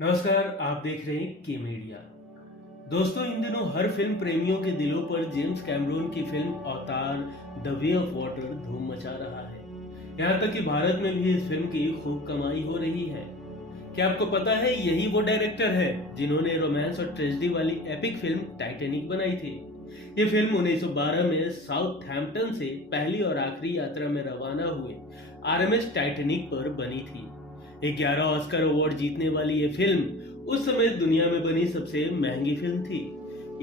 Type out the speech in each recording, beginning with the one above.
नमस्कार, आप देख रहे हैं के मीडिया। दोस्तों, इन दिनों हर फिल्म प्रेमियों के दिलों पर जेम्स कैमरून की फिल्म अवतार द वे ऑफ वाटर धूम मचा रहा है। यहाँ तक कि भारत में भी इस फिल्म की खूब कमाई हो रही है। क्या आपको पता है यही वो डायरेक्टर है जिन्होंने रोमांस और ट्रेजेडी वाली एपिक फिल्म टाइटैनिक बनाई थी। ये फिल्म 1912 में साउथहैम्पटन से पहली और आखिरी यात्रा में रवाना हुए आरएमएस टाइटैनिक पर बनी थी। 11 ऑस्कर अवार्ड जीतने वाली ये फिल्म उस समय दुनिया में बनी सबसे महंगी फिल्म थी।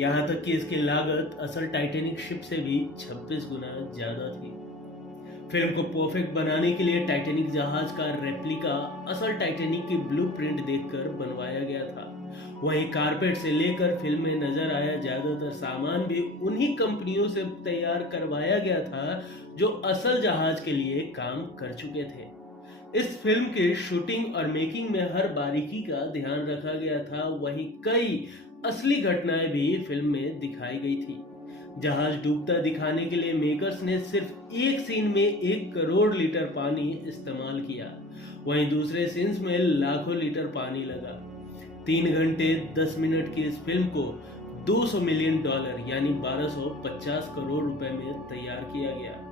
यहाँ तक कि इसकी लागत असल टाइटैनिक शिप से भी 26 गुना ज्यादा थी। फिल्म को परफेक्ट बनाने के लिए टाइटैनिक जहाज का रेप्लिका असल टाइटैनिक की ब्लूप्रिंट देखकर बनवाया गया था। वहीं कारपेट से लेकर फिल्म में नजर आया ज्यादातर सामान भी उन्हीं कंपनियों से तैयार करवाया गया था जो असल जहाज के लिए काम कर चुके थे। इस फिल्म के शूटिंग और मेकिंग में हर बारीकी का ध्यान रखा गया था। वहीं कई असली घटनाएं भी फिल्म में दिखाई गई थी। जहाज डूबता दिखाने के लिए मेकर्स ने सिर्फ एक सीन में 1 करोड़ लीटर पानी इस्तेमाल किया। वहीं दूसरे सीन्स में लाखों लीटर पानी लगा। 3 घंटे 10 मिनट की इस फिल्म को $200 मिलियन यानी 1250 करोड़ रुपए में तैयार किया गया।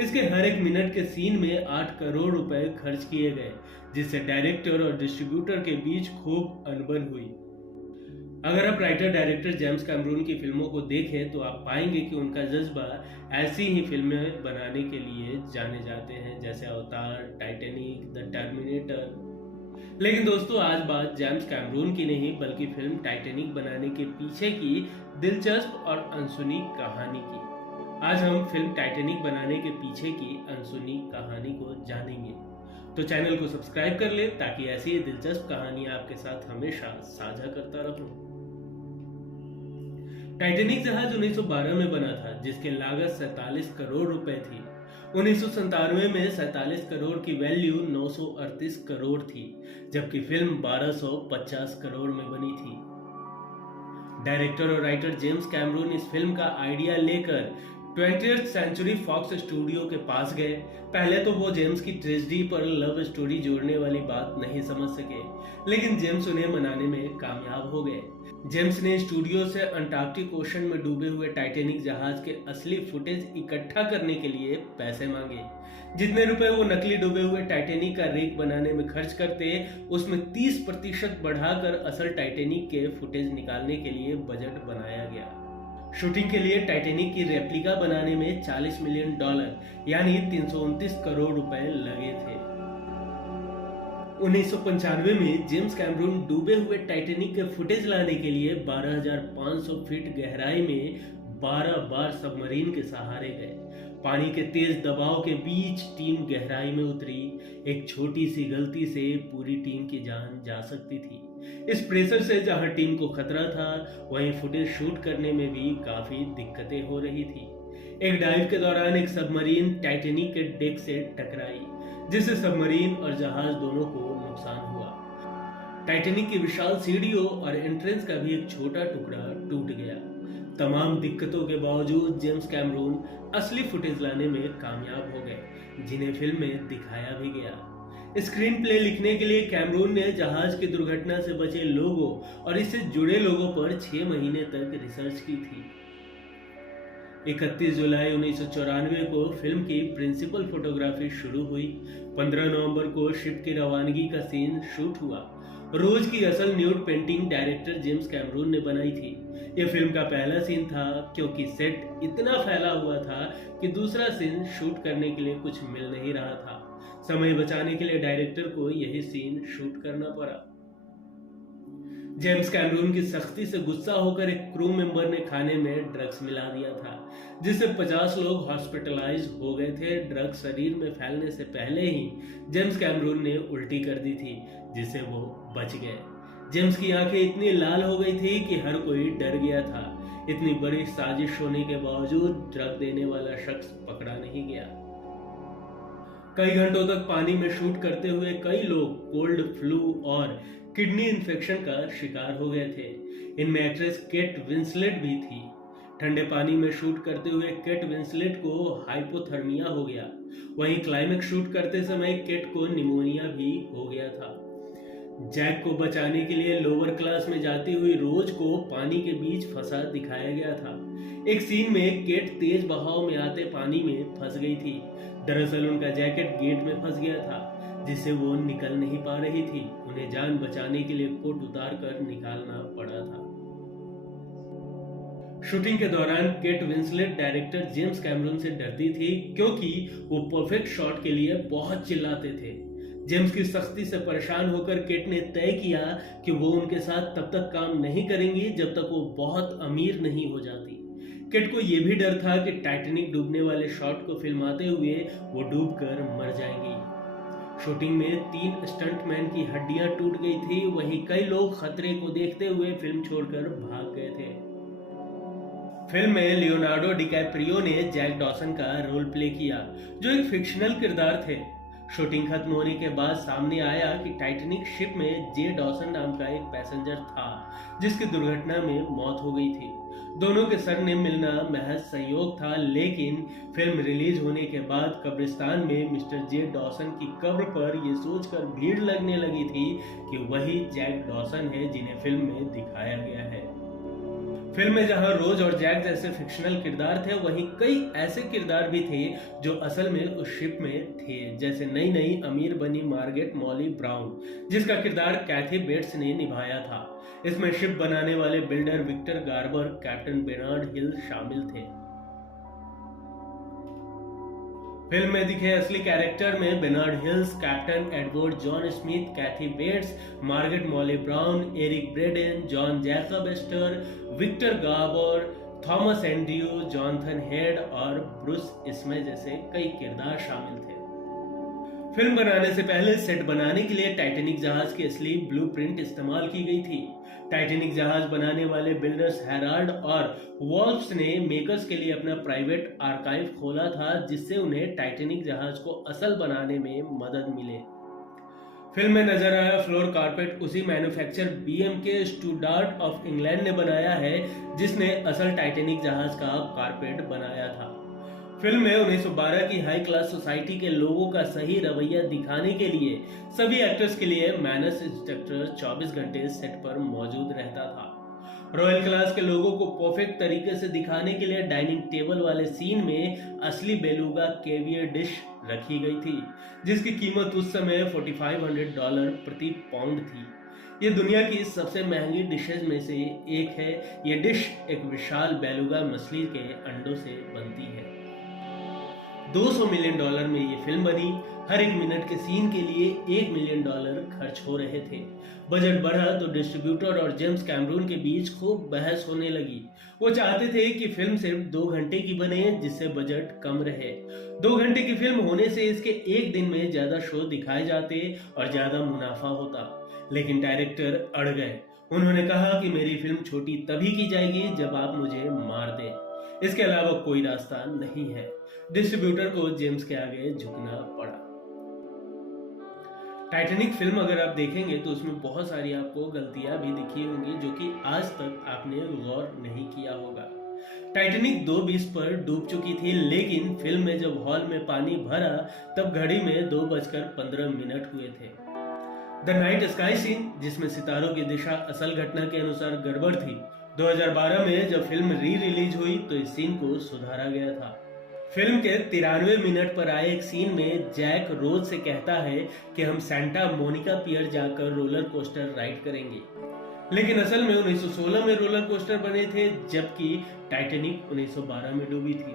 इसके हर एक मिनट के सीन में 8 करोड़ रुपए खर्च किए गए, जिससे डायरेक्टर और डिस्ट्रीब्यूटर के बीच खूब अनबन हुई। अगर आप राइटर डायरेक्टर जेम्स कैमरून की फिल्मों को देखें तो आप पाएंगे कि उनका जज्बा ऐसी ही फिल्में बनाने के लिए जाने जाते हैं, जैसे अवतार, टाइटैनिक, द टर्मिनेटर। लेकिन दोस्तों, आज बात जेम्स कैमरून की नहीं बल्कि फिल्म टाइटैनिक बनाने के पीछे की दिलचस्प और अनसुनी कहानी की। आज हम फिल्म टाइटैनिक बनाने के पीछे की अनसुनी कहानी को जानेंगे। तो चैनल को सब्सक्राइब कर ले ताकि ऐसी दिलचस्प कहानी आपके साथ हमेशा साझा करता रहूं। टाइटैनिक जहाज 1912 में बना था, जिसकी लागत 47 करोड़ रुपए थी। 1997 में 47 करोड़ की वैल्यू 938 करोड़ थी, जबकि फिल्म 1250 करोड़ में बनी थी। डायरेक्टर और राइटर जेम्स कैमरून इस फिल्म का आइडिया लेकर 20th सेंचुरी फॉक्स स्टूडियो के पास गए। पहले तो वो जेम्स की ट्रेजेडी पर लव स्टोरी जोड़ने वाली बात नहीं समझ सके, लेकिन जेम्स उन्हें मनाने में कामयाब हो गए। जेम्स ने स्टूडियो से अंटार्कटिक ओशन में डूबे हुए टाइटैनिक जहाज के असली फुटेज इकट्ठा करने के लिए पैसे मांगे। जितने रुपए वो नकली डूबे हुए टाइटैनिक का रीक बनाने में खर्च करते, उसमें 30% बढ़ाकर असल टाइटैनिक के फुटेज निकालने के लिए बजट बनाया गया। शूटिंग के लिए टाइटैनिक की रेप्लिका बनाने में $40 मिलियन यानी 329 करोड़ रुपए लगे थे। 1995 में जेम्स कैमरून डूबे हुए टाइटैनिक के फुटेज लाने के लिए 12,500 फीट गहराई में 12 बार सबमरीन के सहारे गए। पानी के तेज दबाव के बीच टीम गहराई में उतरी। एक छोटी सी गलती से पूरी टीम की जान जा सकती थी। इस प्रेशर से जहां टीम को खतरा था, वहीं फुटेज शूट करने में भी काफी दिक्कतें हो रही थी। एक डाइव के दौरान एक सबमरीन टाइटैनिक के डेक से टकराई, जिससे सबमरीन और जहाज दोनों को नुकसान हुआ। टाइटैनिक की विशाल सीढ़ियों और एंट्रेंस का भी एक छोटा टुकड़ा टूट गया। तमाम दिक्कतों के बावजूद जेम्स कैमरून असली फुटेज लाने में कामयाब हो गए, जिन्हें फिल्म में दिखाया भी गया। स्क्रीन प्ले लिखने के लिए कैमरून ने जहाज की दुर्घटना से बचे लोगों और इससे जुड़े लोगों पर 6 महीने तक रिसर्च की थी। 31 जुलाई 1994 को फिल्म की प्रिंसिपल फोटोग्राफी शुरू हुई। 15 नवंबर को शिप की रवानगी का सीन शूट हुआ। रोज की असल nude painting director James Cameron ने बनाई थी। यह फिल्म का पहला सीन था, क्योंकि सेट इतना फैला हुआ था कि दूसरा सीन शूट करने के लिए कुछ मिल नहीं रहा था। समय बचाने के लिए डायरेक्टर को यही सीन शूट करना पड़ा। जेम्स कैमरून की सख्ती से गुस्सा होकर एक क्रू मेंबर ने खाने में ड्रग्स मिला दिया था, जिससे 50 लोग हॉस्पिटलाइज हो गए थे। ड्रग्स शरीर में फैलने से पहले ही जेम्स कैमरून ने उल्टी कर दी थी, जिससे वो बच गए। जेम्स की आंखें इतनी लाल हो गई थी कि हर कोई डर गया था। इतनी बड़ी साजिश होने के बावजूद ड्रग देने वाला शख्स पकड़ा नहीं गया। कई घंटों तक पानी में शूट करते हुए कई लोग कोल्ड, फ्लू और किडनी इन्फेक्शन का शिकार हो गए थे। इनमें एक्ट्रेस केट विंसलेट भी थी। ठंडे पानी में शूट करते हुए केट विंसलेट को हाइपोथर्मिया हो गया। वहीं क्लाइमेक्स शूट करते समय केट को निमोनिया भी हो गया था। जैक को बचाने के लिए लोअर क्लास में जाती हुई रोज को पानी के बीच फंसा दिखाया गया था। एक सीन में केट तेज बहाव में आते पानी में फंस गई थी। दरअसल उनका जैकेट गेट में फंस गया था, जिससे वो निकल नहीं पा रही थी। उन्हें जान बचाने के लिए कोट उतार कर निकालना पड़ा था। शूटिंग के दौरान Kate Winslet director James Cameron से डरती थी, क्योंकि वो परफेक्ट शॉट के लिए बहुत चिल्लाते थे। जेम्स की सख्ती से परेशान होकर केट ने तय किया कि वो उनके साथ तब तक काम नहीं करेंगी जब तक वो बहुत अमीर नहीं हो जाती। केट को यह भी डर था कि टाइटैनिक डूबने वाले शॉट को फिल्माते हुए वो डूबकर मर जाएंगी। शूटिंग में 3 स्टंटमैन की हड्डियां टूट गई थी। वहीं कई लोग खतरे को देखते हुए फिल्म छोड़कर भाग गए थे। फिल्म में लियोनार्डो डिकैप्रियो ने जैक डॉसन का रोल प्ले किया, जो एक फिक्शनल किरदार थे। शूटिंग खत्म होने के बाद सामने आया कि टाइटैनिक शिप में जे डॉसन नाम का एक पैसेंजर था, जिसकी दुर्घटना में मौत हो गई थी। दोनों के सरनेम मिलना महज संयोग था, लेकिन फिल्म रिलीज होने के बाद कब्रिस्तान में मिस्टर जे डॉसन की कब्र पर यह सोचकर भीड़ लगने लगी थी कि वही जैक डॉसन है जिन्हें फिल्म में दिखाया गया है। फिल्म में जहां रोज और जैक जैसे फिक्शनल किरदार थे, वहीं कई ऐसे किरदार भी थे जो असल में उस शिप में थे, जैसे नई अमीर बनी मार्गेट मॉली ब्राउन, जिसका किरदार कैथी बेट्स ने निभाया था। इसमें शिप बनाने वाले builder Victor Garber, captain Bernard Hill शामिल थे। फिल्म में दिखे असली कैरेक्टर में Bernard Hills, captain Edward John Smith, Kathy Bates, Margaret Molly Brown, Eric Braeden, John Jacob Astor, Victor Garber, Thomas Andrew, Jonathan Hyde और Bruce Ismay जैसे कई किरदार शामिल थे। फिल्म बनाने से पहले सेट बनाने के लिए टाइटैनिक जहाज की असली ब्लूप्रिंट इस्तेमाल की गई थी। टाइटैनिक जहाज बनाने वाले बिल्डर्स हेराल्ड और वॉल्फ्स ने मेकर्स के लिए अपना प्राइवेट आर्काइव खोला था, जिससे उन्हें टाइटैनिक जहाज को असल बनाने में मदद मिले। फिल्म में नजर आया फ्लोर कारपेट उसी मैन्युफैक्चर बीएमके स्टुडार्ट ऑफ इंग्लैंड ने बनाया है, जिसने असल टाइटैनिक जहाज का कारपेट बनाया था। फिल्म में 1912 की हाई क्लास सोसाइटी के लोगों का सही रवैया दिखाने के लिए सभी एक्टर्स के लिए मैनर्स इंस्ट्रक्टर 24 घंटे सेट पर मौजूद रहता था। रॉयल क्लास के लोगों को परफेक्ट तरीके से दिखाने के लिए डाइनिंग टेबल वाले सीन में असली बेलुगा केवियर डिश रखी गई थी, जिसकी कीमत उस समय $4500 प्रति पाउंड थी। ये दुनिया की सबसे महंगी डिशेज में से एक है। ये डिश एक विशाल बेलुगा मछली के अंडों से बनती है। $200 मिलियन में ये फिल्म बनी। हर एक मिनट के सीन के लिए $1 मिलियन खर्च हो रहे थे। बजट बढ़ा तो डिस्ट्रीब्यूटर और जेम्स कैमरून के बीच खूब बहस होने लगी। वो चाहते थे कि फिल्म सिर्फ 2 घंटे की बने, जिससे बजट कम रहे। 2 घंटे की फिल्म होने से इसके एक दिन में ज्यादा शो दिखाए जाते और ज्यादा मुनाफा होता, लेकिन डायरेक्टर अड़ गए। उन्होंने कहा कि मेरी फिल्म छोटी तभी की जाएगी जब आप मुझे मार दें। इसके अलावा कोई रास्ता नहीं है। डिस्ट्रीब्यूटर को जेम्स के आगे झुकना पड़ा। टाइटैनिक फिल्म अगर आप देखेंगे तो उसमें बहुत सारी आपको गलतियां भी दिखी होंगी, जो कि आज तक आपने गौर नहीं किया होगा। टाइटैनिक 2:20 पर डूब चुकी थी, लेकिन फिल्म में जब हॉल में पानी भरा तब घड़ी में 2:15 हुए थे। द नाइट स्काई सीन, जिसमें सितारों की दिशा असल घटना के अनुसार गड़बड़ थी, 2012 में जब फिल्म री रिलीज हुई तो इस सीन को सुधारा गया था। फिल्म के 93 मिनट पर आए एक सीन में जैक रोज से कहता है कि हम सैंटा मोनिका पियर जाकर रोलर कोस्टर राइड करेंगे, लेकिन असल में 1916 में रोलर कोस्टर बने थे, जबकि टाइटैनिक 1912 में डूबी थी।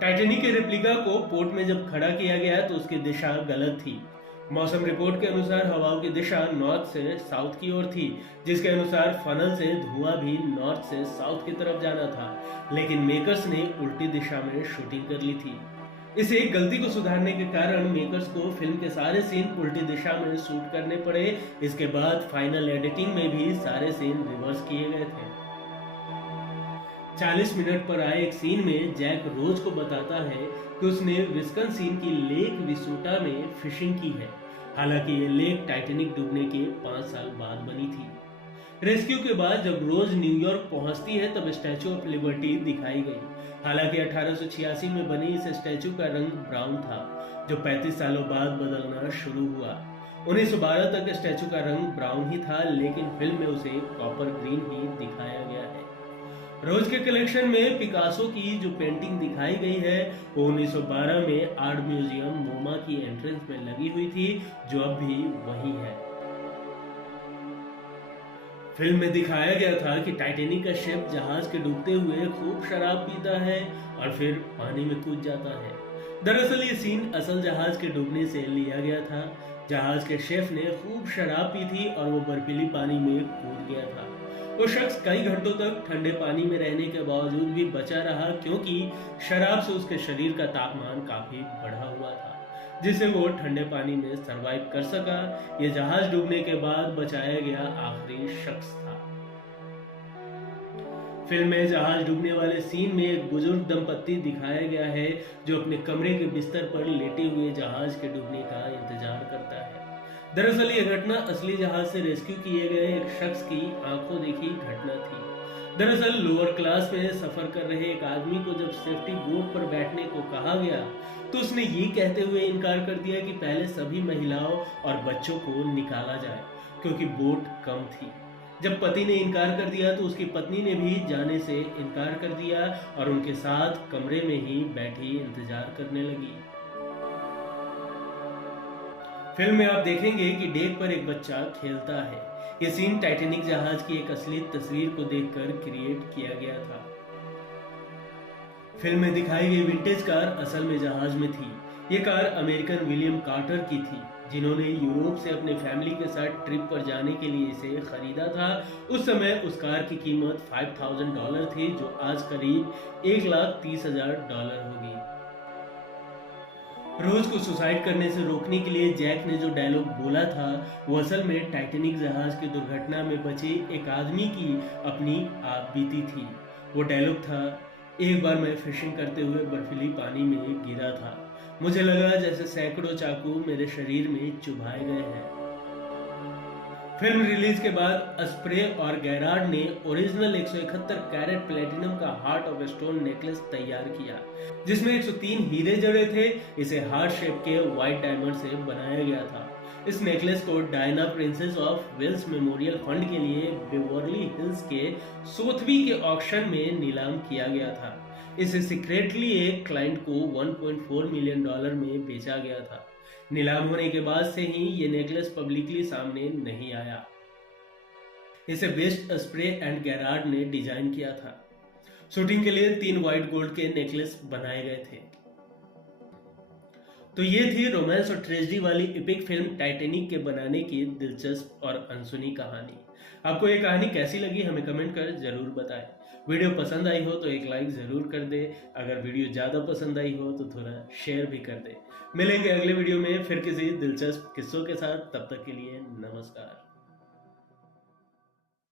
टाइटैनिक के रेप्लिका को पोर्ट में जब खड़ा किया गया तो उसकी दिशा गलत थी। मौसम रिपोर्ट के अनुसार हवाओं की दिशा नॉर्थ से साउथ की ओर थी, जिसके अनुसार फनल से धुआं भी नॉर्थ से साउथ की तरफ जाना था, लेकिन मेकर्स ने उल्टी दिशा में शूटिंग कर ली थी। इस एक गलती को सुधारने के कारण मेकर्स को फिल्म के सारे सीन उल्टी दिशा में शूट करने पड़े। इसके बाद फाइनल एडिटिंग में भी सारे सीन रिवर्स किए गए थे। 40 मिनट पर आए एक सीन में जैक रोज को बताता है कि उसने विस्कॉन्सिन की लेक विसोटा में फिशिंग की है। हालांकि ये लेक टाइटैनिक डूबने के 5 साल बाद बनी थी। रेस्क्यू के बाद जब रोज न्यूयॉर्क पहुंचती है तब स्टैचू ऑफ लिबर्टी दिखाई गई। हालांकि 1886 में बनी इस स्टैचू का रंग ब्राउन था, जो 35 सालों बाद बदलना शुरू हुआ। 1912 तक स्टैचू का रंग ब्राउन ही था, लेकिन फिल्म में उसे कॉपर ग्रीन ही दिखाया गया है। रोज के कलेक्शन में पिकासो की जो पेंटिंग दिखाई गई है वो 1912 में आर्ट म्यूजियम मोमा की एंट्रेंस में लगी हुई थी, जो अब भी वही है। फिल्म में दिखाया गया था कि टाइटैनिक का शिप जहाज के डूबते हुए खूब शराब पीता है और फिर पानी में कूद जाता है। दरअसल ये सीन असल जहाज के डूबने से लिया गया था। जहाज के शेफ ने खूब शराब पी थी और वो बर्फीली पानी में कूद गया था। वो शख्स कई घंटों तक ठंडे पानी में रहने के बावजूद भी बचा रहा, क्योंकि शराब से उसके शरीर का तापमान काफी बढ़ा हुआ था, जिससे वो ठंडे पानी में सरवाइव कर सका। ये जहाज डूबने के बाद बचाया गया आखिरी शख्स था। फिल्म में जहाज डूबने वाले सीन में एक बुजुर्ग दंपत्ति दिखाया गया है, जो अपने कमरे के बिस्तर पर लेटे हुए जहाज के डूबने का इंतजार करता है। दरअसल ये घटना असली जहाज से रेस्क्यू किए गए एक शख्स की आंखों देखी घटना थी। दरअसल लोअर क्लास में सफर कर रहे एक आदमी को जब सेफ्टी बोट पर बैठने को कहा गया तो उसने ये कहते हुए इनकार कर दिया कि पहले सभी महिलाओं और बच्चों को निकाला जाए, क्योंकि बोट कम थी। जब पति ने इनकार कर दिया तो उसकी पत्नी ने भी जाने से इनकार कर दिया और उनके साथ कमरे में ही बैठी इंतजार करने लगी। फिल्म में आप देखेंगे कि डेक पर एक बच्चा खेलता है। ये सीन टाइटैनिक जहाज की एक असली तस्वीर को देखकर क्रिएट किया गया था। फिल्म में दिखाई गई विंटेज कार असल में जहाज में थी। ये कार अमेरिकन विलियम कार्टर की थी, जिन्होंने यूरोप से अपने फैमिली के साथ ट्रिप पर जाने के लिए इसे खरीदा था। उस समय उस कार की कीमत $5000 थी, जो आज करीब $1,30,000 होगी। रोज को सुसाइड करने से रोकने के लिए जैक ने जो डायलॉग बोला था वो असल में टाइटैनिक जहाज की दुर्घटना में बचे एक आदमी की अपनी आप बीती थी। वो डायलॉग था, एक बार मैं फिशिंग करते हुए बर्फीली पानी में गिरा था। मुझे लगा जैसे सैकड़ों चाकू मेरे शरीर में चुभाए गए हैं। फिल्म रिलीज के बाद अस्प्रे और गैरार्ड ने ओरिजिनल 171 कैरेट प्लेटिनम का हार्ट ऑफ स्टोन नेकलेस तैयार किया, जिसमें 103 हीरे जड़े थे। इसे हार्ट शेप के व्हाइट डायमंड से बनाया गया था। इस नेकलेस को Diana Princess of Wales memorial fund के लिए बेवर्ली हिल्स के सोथबी के ऑक्शन में नीलाम किया गया था। इसे सीक्रेटली एक क्लाइंट को $1.4 मिलियन में बेचा गया था। नीलाम होने के बाद से ही ये नेकलेस पब्लिकली सामने नहीं आया। इसे वेस्ट अस्प्रे एंड गैरार्ड ने डिजाइन किया था। शूटिंग के लिए 3 व्हाइट गोल्ड के नेकलेस बनाए गए थे। तो ये थी रोमांस और ट्रेजेडी वाली एपिक फिल्म टाइटैनिक के बनाने की दिलचस्प और अनसुनी कहानी। आपको ये कहानी कैसी लगी हमें कमेंट कर जरूर बताएं। वीडियो पसंद आई हो तो एक लाइक जरूर कर दे। अगर वीडियो ज़्यादा पसंद आई हो तो थोड़ा शेयर भी कर दे। मिलेंगे अगले वीडियो में फिर किसी दिलचस्प किस्सों के साथ। तब तक के लिए नमस्कार।